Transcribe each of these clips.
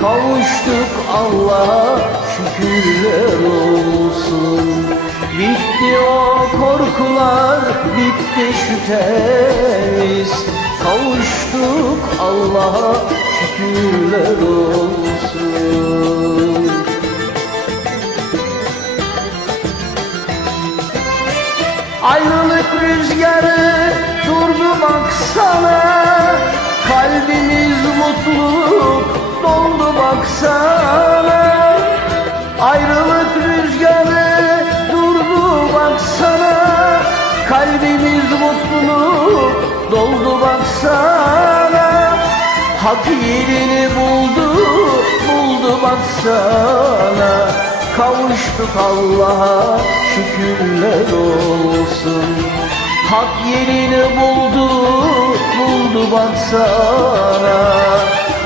Kavuştuk Allah'a şükürler olsun. Bitti o korkular, bitti şüphemiz Kavuştuk Allah'a şükürler olsun. Ayrılık rüzgarı durdu baksana. Kalbimiz mutluluk doldu baksana. Ayrılık rüzgarı durdu baksana. Kalbimiz mutluluk doldu baksana. Hak yerini buldu, buldu baksana. Kavuştuk Allah'a şükürler olsun. Hak yerini buldu, buldu baksana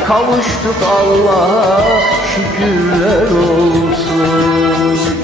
Kavuştuk Allah'a şükürler olsun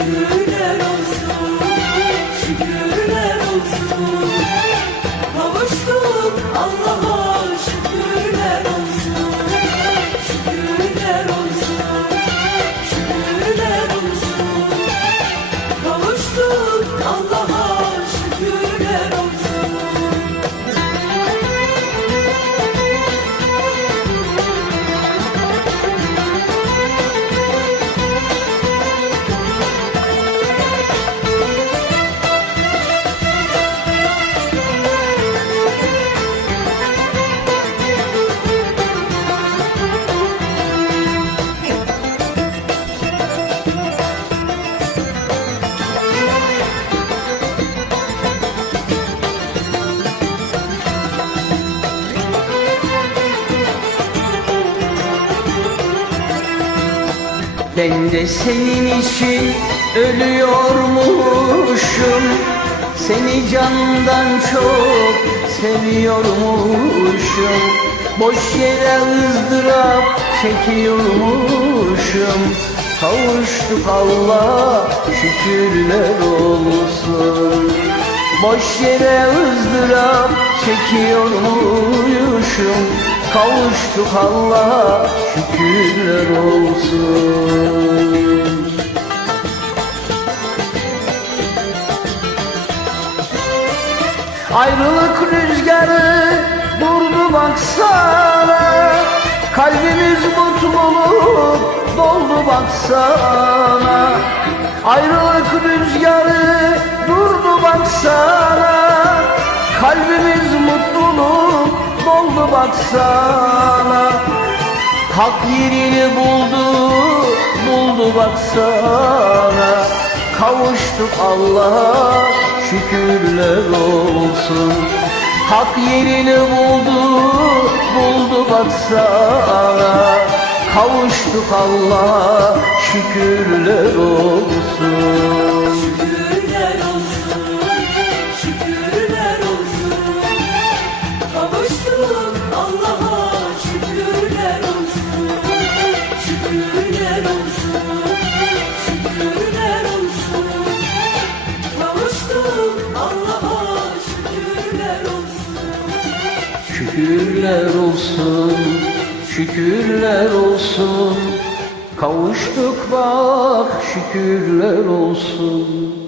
Ben de senin için ölüyormuşum. Seni candan çok seviyormuşum. Boş yere ızdırap çekiyormuşum. Kavuştuk Allah şükürler olsun. Boş yere ızdırap çekiyormuşum Kavuştuk Allah'a şükürler olsun. Ayrılık rüzgarı durdu baksana Kalbimiz mutluluk doldu baksana. Ayrılık rüzgarı durdu baksana baksana. Hak yerini buldu, buldu baksana. Kavuştuk Allah'a şükürler olsun. Hak yerini buldu, buldu baksana. Kavuştuk Allah'a şükürler olsun Şükürler olsun, şükürler olsun. Kavuştuk bak şükürler olsun